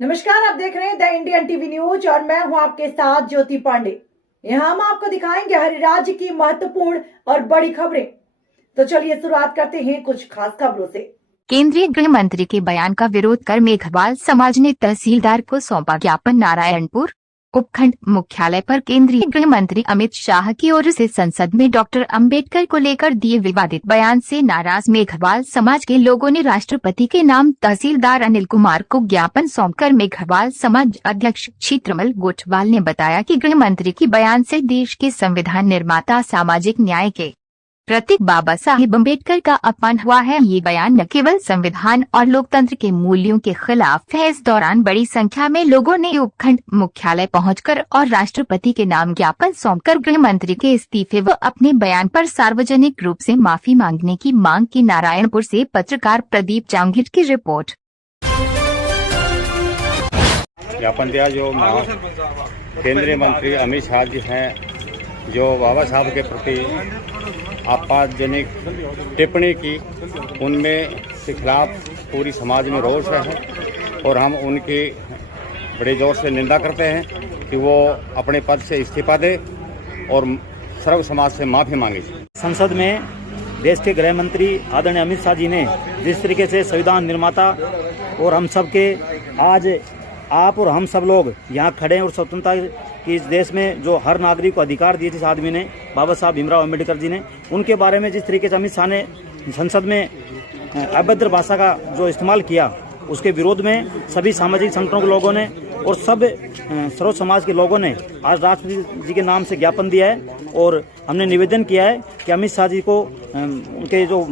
नमस्कार, आप देख रहे हैं द इंडियन टीवी न्यूज और मैं हूं आपके साथ ज्योति पांडे। यहां हम आपको दिखाएंगे हर राज्य की महत्वपूर्ण और बड़ी खबरें। तो चलिए शुरुआत करते हैं कुछ खास खबरों से। केंद्रीय गृह मंत्री के बयान का विरोध कर मेघवाल समाज ने तहसीलदार को सौंपा ज्ञापन। नारायणपुर उपखंड मुख्यालय पर केंद्रीय गृह मंत्री अमित शाह की ओर से संसद में डॉक्टर अंबेडकर को लेकर दिए विवादित बयान से नाराज मेघवाल समाज के लोगों ने राष्ट्रपति के नाम तहसीलदार अनिल कुमार को ज्ञापन सौंपकर मेघवाल समाज अध्यक्ष क्षेत्रमल गोठवाल ने बताया कि गृह मंत्री की बयान से देश के संविधान निर्माता सामाजिक न्याय के प्रतीक बाबा साहेब अम्बेडकर का अपमान हुआ है। ये बयान न केवल संविधान और लोकतंत्र के मूल्यों के खिलाफ है। इस दौरान बड़ी संख्या में लोगों ने उपखंड मुख्यालय पहुंचकर और राष्ट्रपति के नाम ज्ञापन सौंपकर गृह मंत्री के इस्तीफे व अपने बयान पर सार्वजनिक रूप से माफी मांगने की मांग की। नारायणपुर से पत्रकार प्रदीप जांगिड की रिपोर्ट। ज्ञापन दिया जो केंद्रीय मंत्री अमित शाह जी हैं, जो बाबा साहब के प्रति आपत्तिजनक टिप्पणी की, उनमें के खिलाफ पूरी समाज में रोष है और हम उनकी बड़े जोर से निंदा करते हैं कि वो अपने पद से इस्तीफा दे और सर्व समाज से माफ़ी मांगे। संसद में देश के गृह मंत्री आदरणीय अमित शाह जी ने जिस तरीके से संविधान निर्माता और हम सब के आज आप और हम सब लोग यहाँ खड़े हैं और स्वतंत्रता कि इस देश में जो हर नागरिक को अधिकार दिए थे इस आदमी ने, बाबा साहब भीमराव अम्बेडकर जी ने, उनके बारे में जिस तरीके से अमित शाह ने संसद में अभद्र भाषा का जो इस्तेमाल किया, उसके विरोध में सभी सामाजिक संगठनों के लोगों ने और सब सर्व समाज के लोगों ने आज राष्ट्रपति जी के नाम से ज्ञापन दिया है और हमने निवेदन किया है कि अमित शाह जी को उनके जो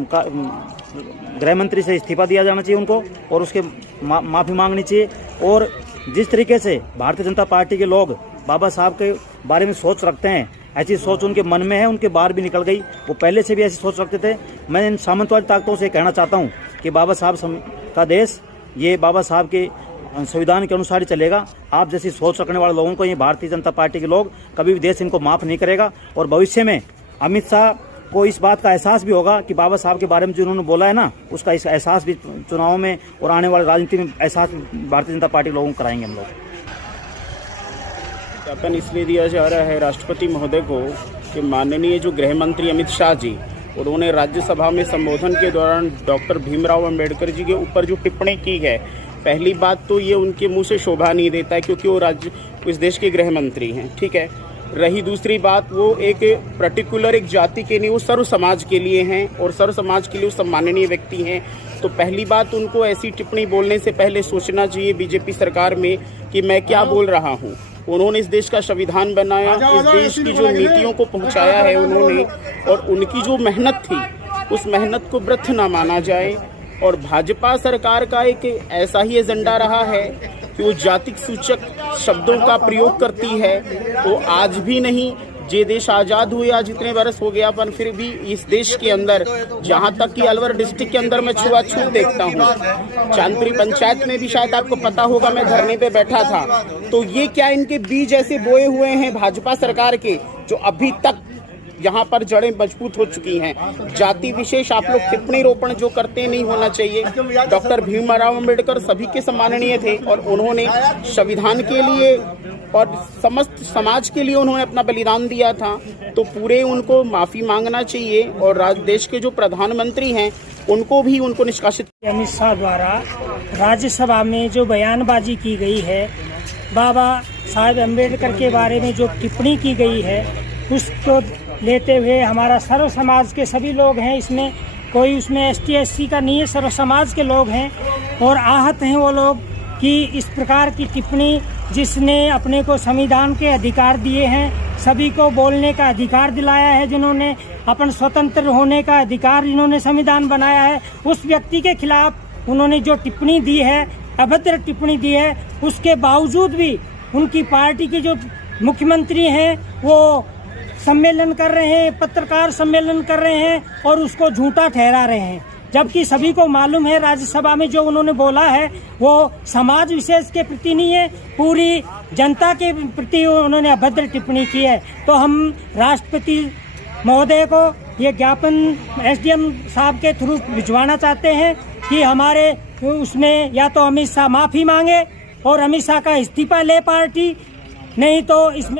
गृह मंत्री से इस्तीफा दिया जाना चाहिए उनको और उसके माफ़ी मांगनी चाहिए। और जिस तरीके से भारतीय जनता पार्टी के लोग बाबा साहब के बारे में सोच रखते हैं, ऐसी सोच उनके मन में है, उनके बाहर भी निकल गई। वो पहले से भी ऐसी सोच रखते थे। मैं इन सामंतवादी ताकतों से कहना चाहता हूँ कि बाबा साहब का देश ये बाबा साहब के संविधान के अनुसार ही चलेगा। आप जैसी सोच रखने वाले लोगों को ये भारतीय जनता पार्टी के लोग कभी भी देश इनको माफ़ नहीं करेगा। और भविष्य में अमित शाह को इस बात का एहसास भी होगा कि बाबा साहब के बारे में जो उन्होंने बोला है ना, उसका इस एहसास भी चुनाव में और आने वाले राजनीति में एहसास भारतीय जनता पार्टी के लोगों को कराएंगे हम लोग। ज्ञापन इसलिए दिया जा रहा है राष्ट्रपति महोदय को कि माननीय जो गृह मंत्री अमित शाह जी, उन्होंने राज्यसभा में संबोधन के दौरान डॉक्टर भीमराव अम्बेडकर जी के ऊपर जो टिप्पणी की है, पहली बात तो ये उनके मुंह से शोभा नहीं देता है क्योंकि वो इस देश के गृह मंत्री हैं, ठीक है। रही दूसरी बात, वो एक पर्टिकुलर एक जाति के नहीं, वो सर्व समाज के लिए हैं और सर्व समाज के लिए वो सम्माननीय व्यक्ति हैं। तो पहली बात, उनको ऐसी टिप्पणी बोलने से पहले सोचना चाहिए बीजेपी सरकार में कि मैं क्या बोल रहा हूँ। उन्होंने इस देश का संविधान बनाया, इस देश की जो नीतियों को पहुंचाया है उन्होंने, और उनकी जो मेहनत थी उस मेहनत को व्यर्थ ना माना जाए। और भाजपा सरकार का एक ऐसा ही एजेंडा रहा है कि वो जातिक सूचक शब्दों का प्रयोग करती है। तो आज भी नहीं, ये देश आज़ाद हुए आज इतने बरस हो गया, पर फिर भी इस देश के अंदर, जहाँ तक कि अलवर डिस्ट्रिक्ट के अंदर मैं छुआछूत देखता हूँ। चांदपुरी पंचायत में भी शायद आपको पता होगा, मैं धरने पे बैठा था। तो ये क्या इनके बीज ऐसे बोए हुए हैं भाजपा सरकार के, जो अभी तक यहाँ पर जड़ें मजबूत हो चुकी हैं। जाति विशेष आप लोग टिप्पणी रोपण जो करते नहीं होना चाहिए। डॉक्टर भीमराव अम्बेडकर सभी के सम्माननीय थे और उन्होंने संविधान के लिए और समस्त समाज के लिए उन्होंने अपना बलिदान दिया था। तो पूरे उनको माफ़ी मांगना चाहिए और देश के जो प्रधानमंत्री हैं उनको भी उनको निष्कासित। अमित शाह द्वारा राज्यसभा में जो बयानबाजी की गई है, बाबा साहेब अम्बेडकर के बारे में जो टिप्पणी की गई है, उसको लेते हुए हमारा सर्व समाज के सभी लोग हैं, इसमें कोई उसमें ST SC का नहीं है, सर्व समाज के लोग हैं और आहत हैं वो लोग कि इस प्रकार की टिप्पणी, जिसने अपने को संविधान के अधिकार दिए हैं, सभी को बोलने का अधिकार दिलाया है, जिन्होंने अपन स्वतंत्र होने का अधिकार जिन्होंने संविधान बनाया है, उस व्यक्ति के खिलाफ उन्होंने जो टिप्पणी दी है, अभद्र टिप्पणी दी है, उसके बावजूद भी उनकी पार्टी के जो मुख्यमंत्री हैं वो सम्मेलन कर रहे हैं, पत्रकार सम्मेलन कर रहे हैं और उसको झूठा ठहरा रहे हैं। जबकि सभी को मालूम है राज्यसभा में जो उन्होंने बोला है वो समाज विशेष के प्रति नहीं है, पूरी जनता के प्रति उन्होंने अभद्र टिप्पणी की है। तो हम राष्ट्रपति महोदय को ये ज्ञापन SDM साहब के थ्रू भिजवाना चाहते हैं कि हमारे उसमें या तो अमित शाह माफ़ी मांगे और अमित शाह का इस्तीफा ले पार्टी, नहीं तो इसमें